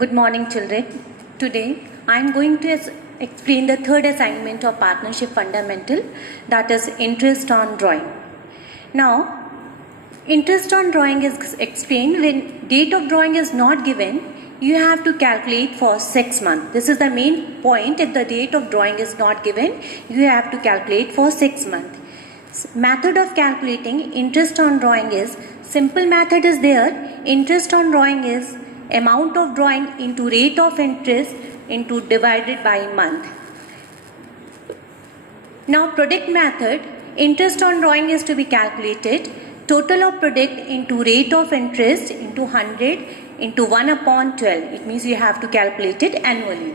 Good morning, children. Today, I am going to explain the third assignment of Partnership Fundamental, that is interest on drawing. Now, interest on drawing is explained when date of drawing is not given, you have to calculate for 6 months. This is the main point. If the date of drawing is not given, you have to calculate for 6 months. Method of calculating interest on drawing is, simple method is there. Interest on drawing is amount of drawing into rate of interest into divided by month. Now product method, interest on drawing is to be calculated total of product into rate of interest into 100 into 1/12. It means you have to calculate it annually.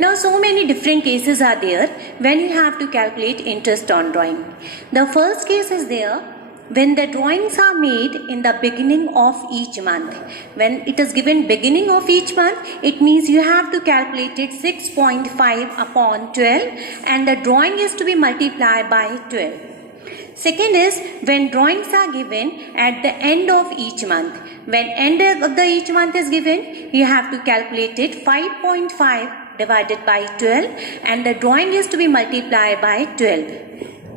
Now so many different cases are there when you have to calculate interest on drawing. The first case is there when the drawings are made in the beginning of each month. When it is given beginning of each month, it means you have to calculate it 6.5/12 and the drawing is to be multiplied by 12. Second is when drawings are given at the end of each month. When end of the each month is given, you have to calculate it 5.5 divided by 12 and the drawing is to be multiplied by 12.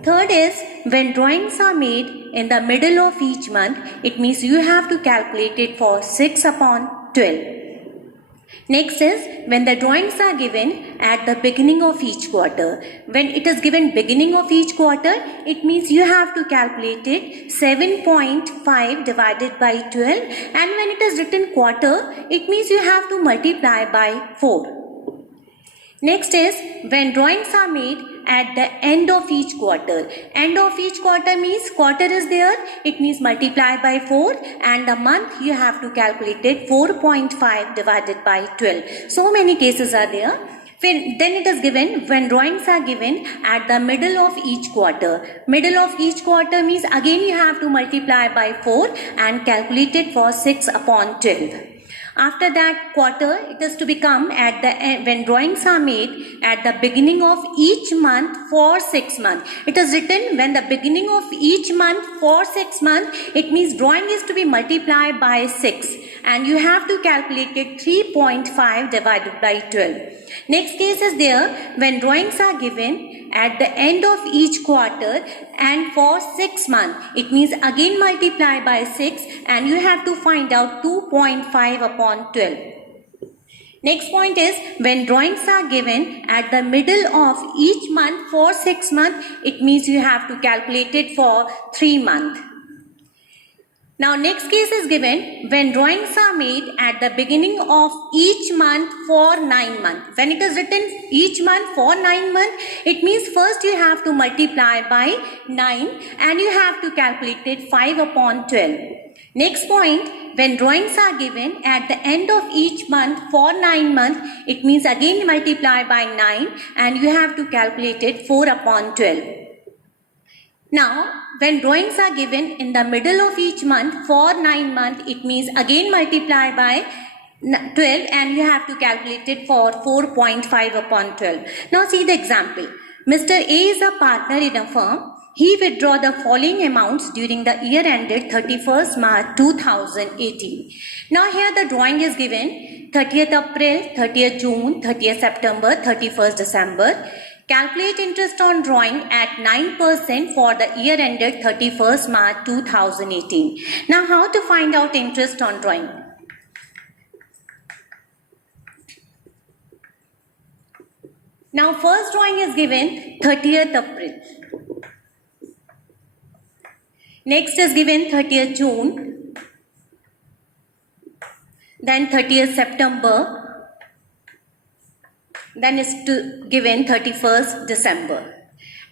Third is when drawings are made in the middle of each month, it means you have to calculate it for 6/12. Next is when the drawings are given at the beginning of each quarter. When it is given beginning of each quarter, it means you have to calculate it 7.5 divided by 12 and when it is written quarter, it means you have to multiply by 4. Next is when drawings are made at the end of each quarter. End of each quarter means quarter is there, it means multiply by 4 and the month you have to calculate it 4.5 divided by 12. So many cases are there. Then it is given when drawings are given at the middle of each quarter. Middle of each quarter means again you have to multiply by 4 and calculate it for 6/12. After that quarter, it is to become at the end when drawings are made at the beginning of each month for 6 months. It is written when the beginning of each month for 6 months, it means drawing is to be multiplied by 6 and you have to calculate it 3.5 divided by 12. Next case is there when drawings are given at the end of each quarter and for 6 months. It means again multiply by 6 and you have to find out 2.5/12. Next point is when drawings are given at the middle of each month for 6 months. It means you have to calculate it for 3 months. Now next case is given when drawings are made at the beginning of each month for 9 months. When it is written each month for 9 months, it means first you have to multiply by 9 and you have to calculate it 5/12. Next point, when drawings are given at the end of each month for 9 months, it means again multiply by 9 and you have to calculate it 4/12. Now, when drawings are given in the middle of each month for 9 months, it means again multiply by 12 and you have to calculate it for 4.5/12. Now see the example. Mr. A is a partner in a firm. He withdraw the following amounts during the year ended 31st March 2018. Now here the drawing is given 30th April, 30th June, 30th September, 31st December. Calculate interest on drawing at 9% for the year ended 31st March 2018. Now how to find out interest on drawing? Now first drawing is given 30th April. Next is given 30th June. Then 30th September. Then is given 31st December.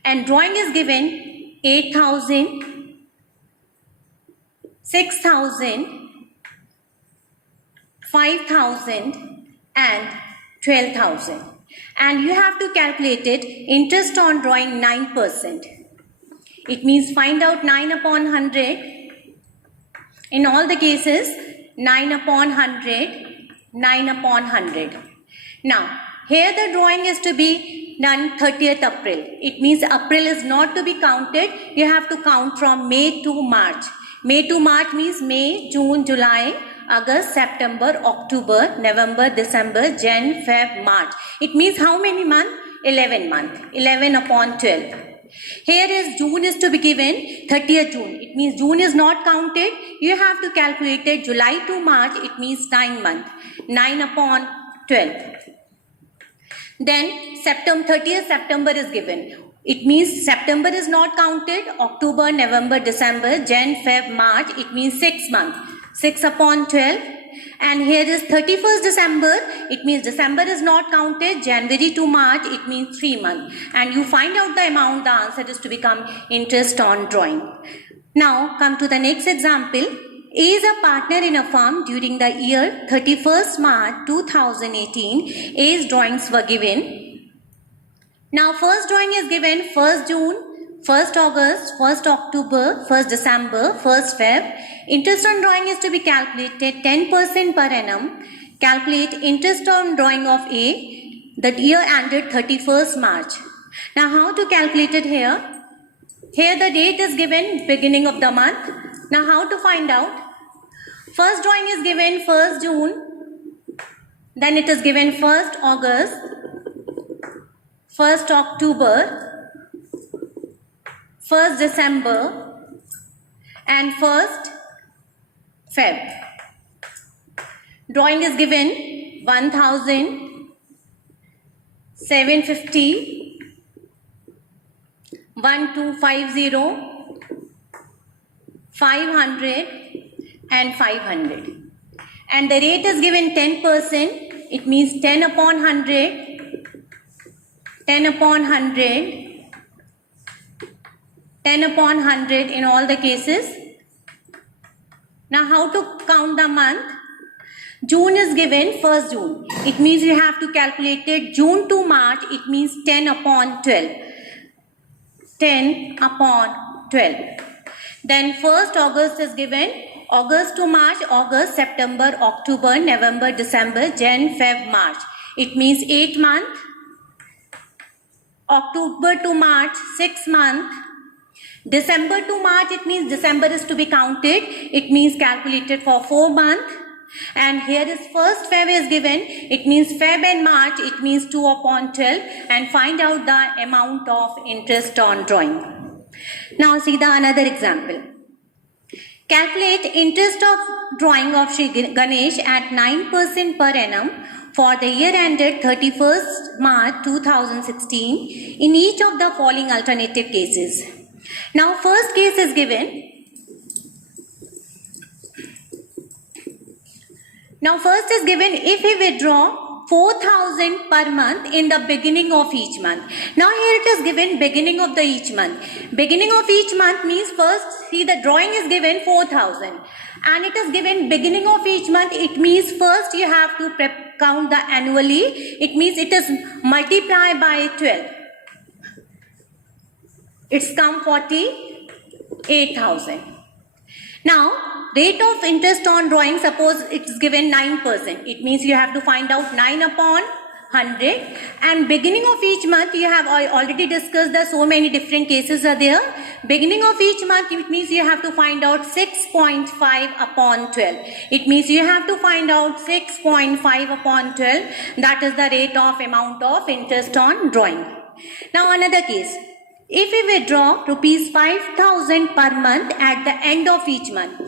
And drawing is given 8,000, 6,000, 5,000 and 12,000. And you have to calculate it interest on drawing 9%. It means find out 9/100. In all the cases 9/100, 9/100. Now here the drawing is to be done 30th April. It means April is not to be counted. You have to count from May to March. May to March means May, June, July, August, September, October, November, December, Jan, Feb, March. It means how many months? 11 months. 11 upon 12. Here is June is to be given 30th June. It means June is not counted. You have to calculate it. July to March. It means 9 months. 9 upon 12. Then September, 30th September is given. It means September is not counted. October, November, December, Jan, Feb, March. It means 6 months. 6 upon 12. And here is 31st December. It means December is not counted. January to March. It means 3 months. And you find out the amount. The answer is to become interest on drawing. Now come to the next example. A is a partner in a firm during the year 31st March 2018. A's drawings were given. Now first drawing is given 1st June, 1st August, 1st October, 1st December, 1st Feb. Interest on drawing is to be calculated 10% per annum. Calculate interest on drawing of A. The year ended 31st March. Now how to calculate it here? Here the date is given beginning of the month. Now how to find out? First drawing is given 1st June. Then it is given 1st August, 1st October, 1st December and 1st Feb. Drawing is given 1000, 750, 1250, 500 and 500. And the rate is given 10%. It means 10 upon 100, 10 upon 100, 10 upon 100 in all the cases. Now how to count the month? June is given 1st June. It means you have to calculate it June to March. It means 10 upon 12. 10 upon 12. Then 1st August is given. August to March, August, September, October, November, December, Jan, Feb, March. It means 8 months. October to March, 6 months. December to March, it means December is to be counted. It means calculated for 4 months. And here is 1st Feb is given. It means Feb and March. It means 2 upon 12. And find out the amount of interest on drawing. Now see the another example. Calculate interest of drawing of Sri Ganesh at 9% per annum for the year ended 31st March 2016 in each of the following alternative cases. Now first case is given. Now first is given if we withdraw 4,000 per month in the beginning of each month. Now here it is given beginning of the each month. Beginning of each month means first see the drawing is given 4,000 and it is given beginning of each month. It means first you have to count the annually. It means it is multiplied by 12. It's come 48,000. Now rate of interest on drawing, suppose it's given 9%. It means you have to find out 9 upon 100. And beginning of each month, you have already discussed that so many different cases are there. Beginning of each month, it means you have to find out 6.5 upon 12. It means you have to find out 6.5 upon 12. That is the rate of amount of interest on drawing. Now another case. If we withdraw rupees 5,000 per month at the end of each month.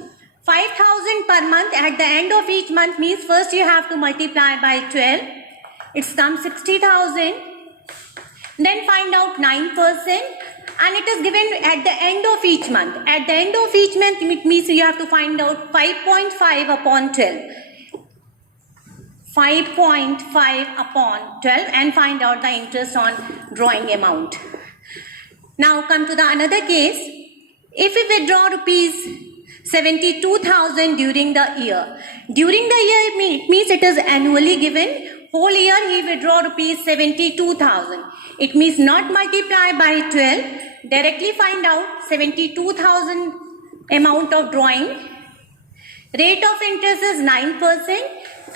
5,000 per month at the end of each month means first you have to multiply by 12. It's come 60,000. Then find out 9% and it is given at the end of each month. At the end of each month it means you have to find out 5.5 upon 12. 5.5 upon 12 and find out the interest on drawing amount. Now come to the another case. If we withdraw rupees 72,000 during the year. During the year it means it is annually given. Whole year he withdraw rupees 72,000. It means not multiply by 12. Directly find out 72,000 amount of drawing. Rate of interest is 9%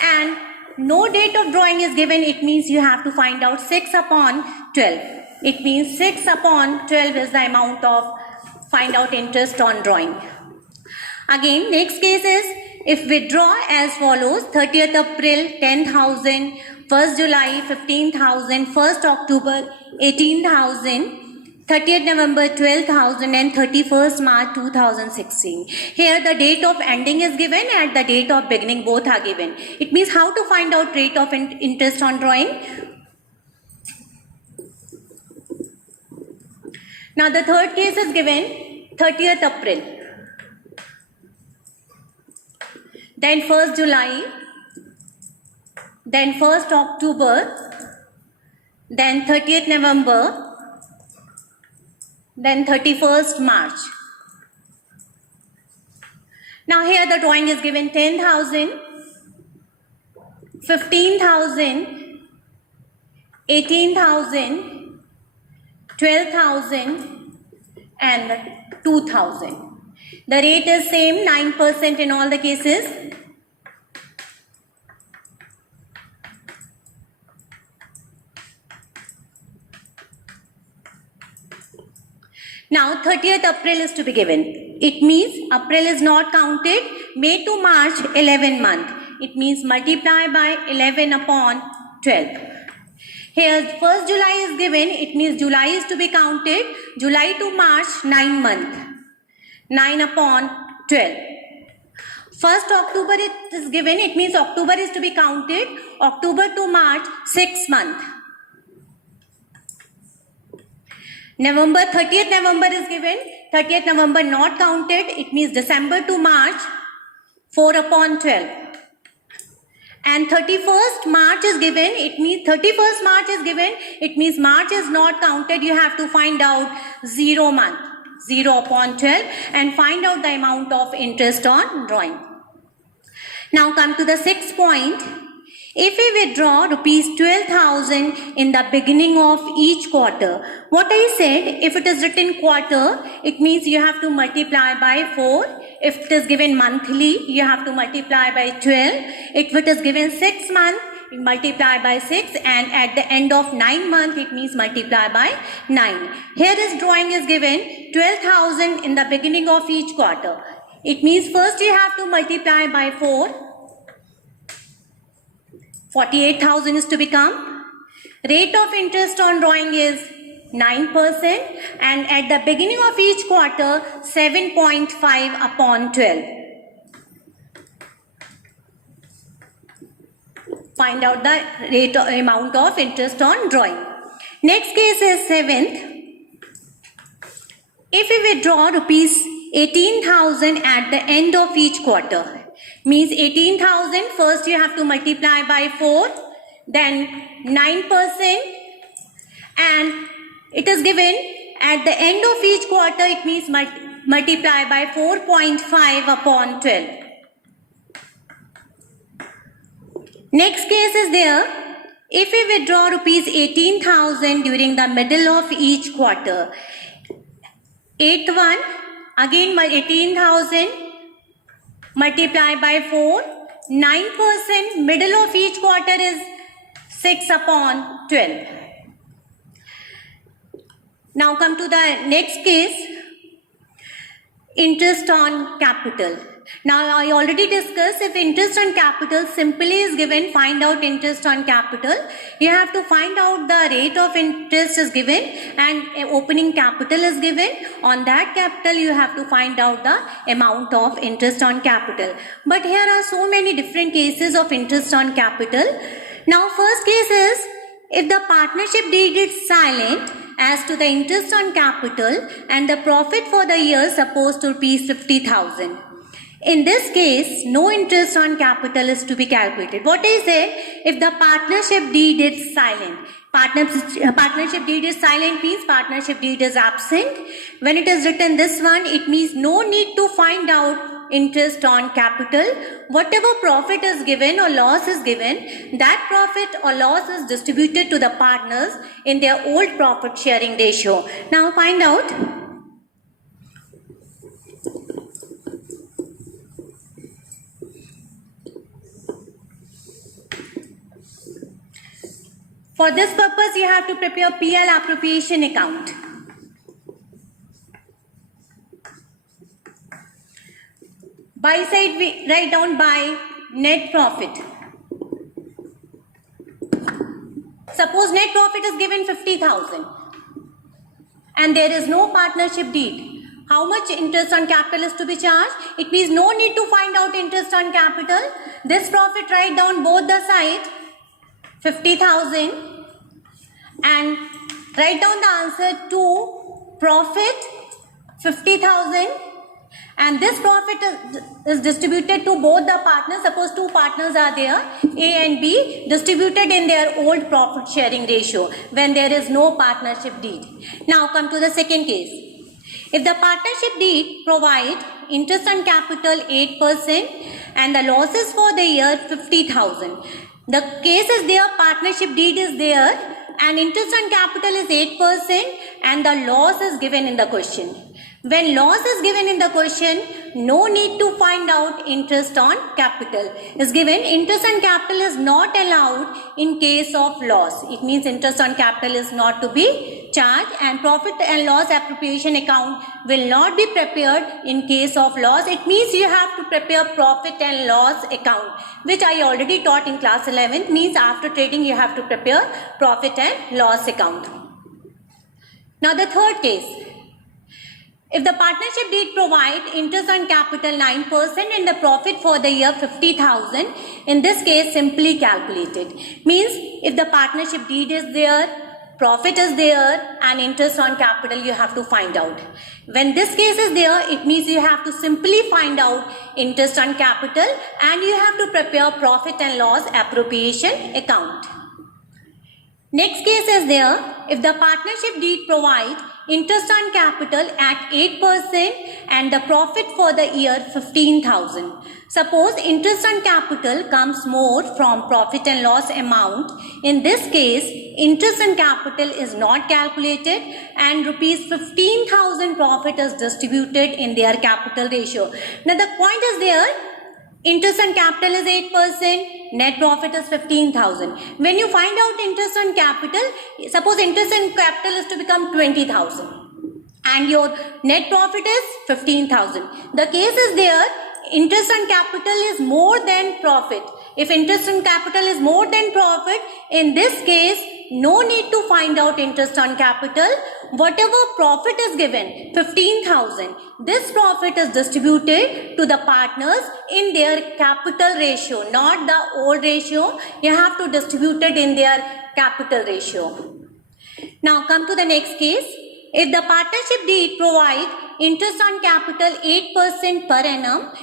and no date of drawing is given. It means you have to find out 6 upon 12. It means 6 upon 12 is the amount of find out interest on drawing. Again, next case is If we draw as follows, 30th April 10,000, 1st July 15,000, 1st October 18,000, 30th November 12,000 and 31st March 2016. Here the date of ending is given and the date of beginning, both are given. It means how to find out rate of interest on drawing. Now the third case is given 30th April, then 1st July, then 1st October, then 30th November, then 31st March. Now here the drawing is given 10,000, 15,000, 18,000, 12,000 and 2,000. The rate is same, 9% in all the cases. Now 30th April is to be given. It means April is not counted. May to March 11 month. It means multiply by 11 upon 12. Here 1st July is given. It means July is to be counted. July to March 9 month. 9 upon 12. 1st October it is given. It means October is to be counted. October to March 6 month. November, 30th November is given. 30th November not counted. It means December to March 4 upon 12. And 31st March is given. It means 31st March is given. It means March is not counted. You have to find out 0 month. 0 upon 12 and find out the amount of interest on drawing. Now come to the 6th point. If we withdraw rupees 12,000 in the beginning of each quarter, what I said, if it is written quarter, it means you have to multiply by 4. If it is given monthly, you have to multiply by 12. If it is given 6 months, you multiply by 6, and at the end of 9 months, it means multiply by 9. Here is drawing is given 12,000 in the beginning of each quarter. It means first you have to multiply by 4. 48,000 is to become. Rate of interest on drawing is 9% and at the beginning of each quarter 7.5 upon 12. Find out the rate or amount of interest on drawing. Next case is 7th. If we withdraw rupees 18,000 at the end of each quarter, means 18,000, first you have to multiply by 4, then 9%, and it is given at the end of each quarter, it means multiply by 4.5 upon 12. Next case is there. If we withdraw rupees 18,000 during the middle of each quarter, 8th one, again 18,000, multiply by 4, 9%, middle of each quarter is 6 upon 12. Now come to the next case, interest on capital. Now I already discussed, if interest on capital simply is given, find out interest on capital. You have to find out the rate of interest is given and opening capital is given. On that capital you have to find out the amount of interest on capital. But here are so many different cases of interest on capital. Now first case is, if the partnership deed is silent as to the interest on capital and the profit for the year supposed to be 50,000. In this case, no interest on capital is to be calculated. What I said, if the partnership deed is silent. Partnership deed is silent means partnership deed is absent. When it is written this one, it means no need to find out interest on capital. Whatever profit is given or loss is given, that profit or loss is distributed to the partners in their old profit sharing ratio. Now find out. For this purpose, you have to prepare PL appropriation account. Buy side we write down by net profit. Suppose net profit is given 50,000 and there is no partnership deed. How much interest on capital is to be charged? It means no need to find out interest on capital. This profit write down both the side 50,000 and write down the answer to profit 50,000, and this profit is distributed to both the partners. Suppose two partners are there, A and B, distributed in their old profit sharing ratio when there is no partnership deed. Now come to the second case. If the partnership deed provide interest on capital 8% and the losses for the year 50,000. The case is there, partnership deed is there and interest on capital is 8% and the loss is given in the question. When loss is given in the question, no need to find out interest on capital is given. Interest on capital is not allowed in case of loss. It means interest on capital is not to be charged and profit and loss appropriation account will not be prepared in case of loss. It means you have to prepare profit and loss account, which I already taught in class 11. Means after trading you have to prepare profit and loss account. Now the third case. If the partnership deed provide interest on capital 9% and the profit for the year 50,000, in this case simply calculated. Means if the partnership deed is there, profit is there and interest on capital you have to find out. When this case is there, it means you have to simply find out interest on capital and you have to prepare profit and loss appropriation account. Next case is there, if the partnership deed provide interest on capital at 8% and the profit for the year 15,000. Suppose interest on capital comes more from profit and loss amount. In this case, interest on capital is not calculated and rupees 15,000 profit is distributed in their capital ratio. Now the point is there, interest on capital is 8%, net profit is 15,000. When you find out interest on capital, suppose interest on capital is to become 20,000 and your net profit is 15,000. The case is there, interest on capital is more than profit. If interest on capital is more than profit, in this case, no need to find out interest on capital. Whatever profit is given, 15,000, this profit is distributed to the partners in their capital ratio, not the old ratio. You have to distribute it in their capital ratio. Now come to the next case. If the partnership deed provide interest on capital 8% per annum,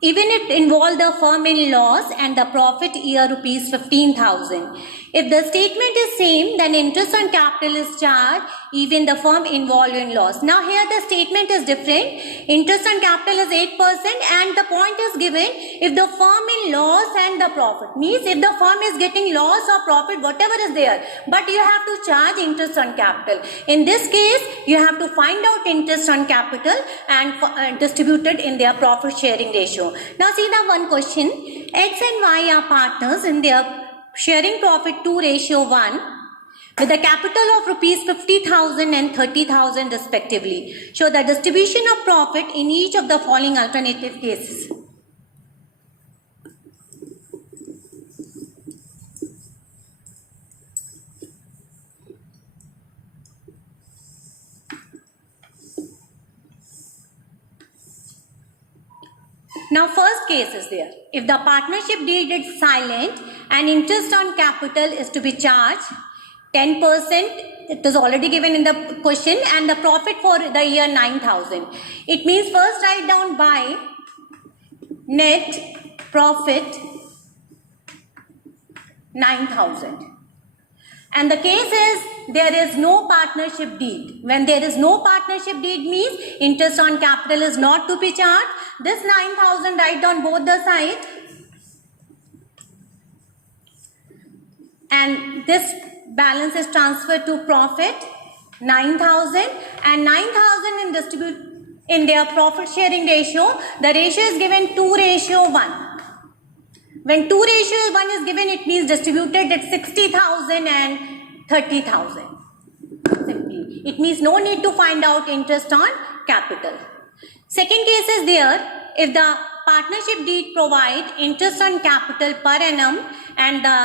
even if involve the firm in loss and the profit year rupees 15,000. If the statement is same, then interest on capital is charged even the firm involved in loss. Now here the statement is different. Interest on capital is 8% and the point is given if the firm in loss and the profit. Means if the firm is getting loss or profit, whatever is there, but you have to charge interest on capital. In this case, you have to find out interest on capital and distribute it in their profit sharing ratio. Now see the one question. X and Y are partners in their sharing profit 2:1 with a capital of rupees 50,000 and 30,000 respectively. Show the distribution of profit in each of the following alternative cases. Now first case is there. If the partnership deed is silent and interest on capital is to be charged 10%, it is already given in the question, and the profit for the year 9,000. It means first write down by net profit 9,000. And the case is there is no partnership deed. When there is no partnership deed means interest on capital is not to be charged. This 9,000 write down both the sides. And this balance is transferred to profit 9,000 and 9,000 in distribute in their profit sharing ratio. The ratio is given 2:1. When 2:1 is given, it means distributed at 60,000 and 30,000. Simply. It means no need to find out interest on capital. Second case is there. If the partnership deed provide interest on capital per annum and the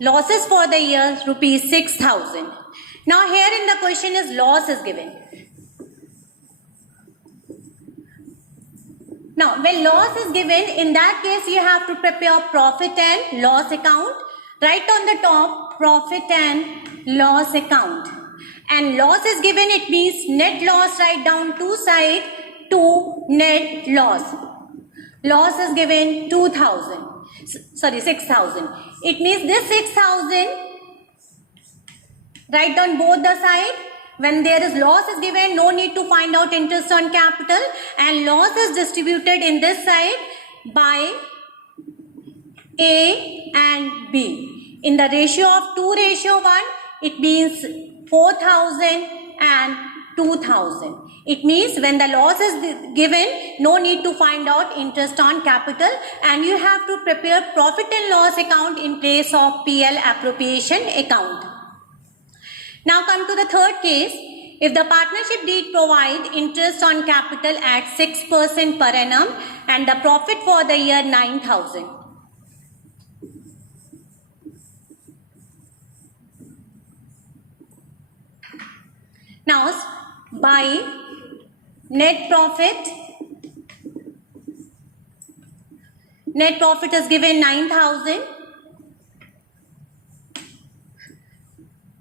losses for the year rupees 6,000. Now here in the question is loss is given. Now when loss is given, in that case you have to prepare profit and loss account. Write on the top profit and loss account. And loss is given, it means net loss, write down two sides to net loss. Loss is given 6,000. It means this 6,000, write down both the side. When there is loss is given, no need to find out interest on capital, and loss is distributed in this side by A and B. In the ratio of 2:1, it means 4,000 and 2,000. It means when the loss is given, no need to find out interest on capital, and you have to prepare profit and loss account in place of PL appropriation account. Now come to the third case. If the partnership deed provide interest on capital at 6% per annum and the profit for the year 9,000. Now by net profit is given 9,000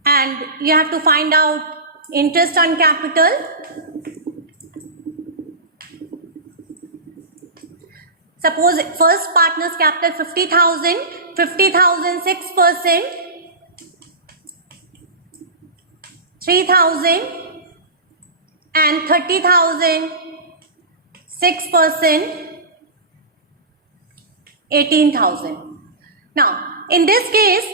and you have to find out interest on capital. Suppose first partner's capital 50,000, 6%, 3,000 and 30,000, 6%, 18,000. Now, in this case,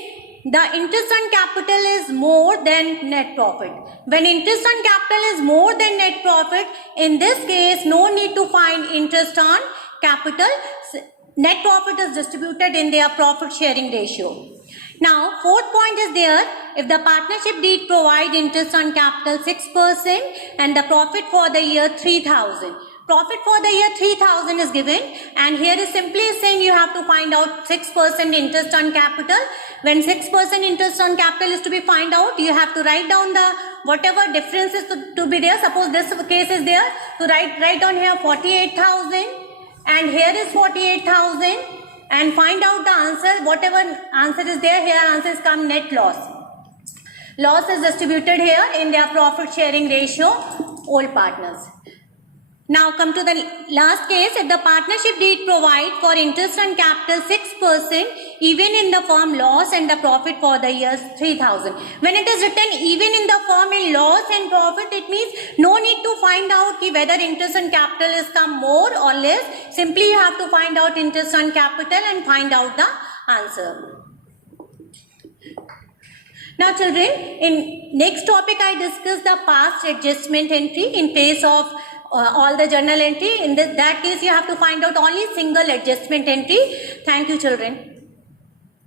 the interest on capital is more than net profit. When interest on capital is more than net profit, in this case, no need to find interest on capital. Net profit is distributed in their profit sharing ratio. Now, fourth point is there, if the partnership deed provide interest on capital 6% and the profit for the year 3,000. Profit for the year 3,000 is given, and here is simply saying you have to find out 6% interest on capital. When 6% interest on capital is to be find out, you have to write down the whatever difference is to be there. Suppose this case is there, so write down here 48,000 and here is 48,000 and find out the answer. Whatever answer is there, here answer is come net loss. Loss is distributed here in their profit sharing ratio, all partners. Now come to the last case. If the partnership deed provide for interest on capital 6% even in the form loss and the profit for the year 3,000. When it is written even in the form in loss and profit, it means no need to find out whether interest on capital is come more or less. Simply you have to find out interest on capital and find out the answer. Now children, in next topic I discuss the past adjustment entry in place of all the journal entry. In that case you have to find out only single adjustment entry. Thank you children.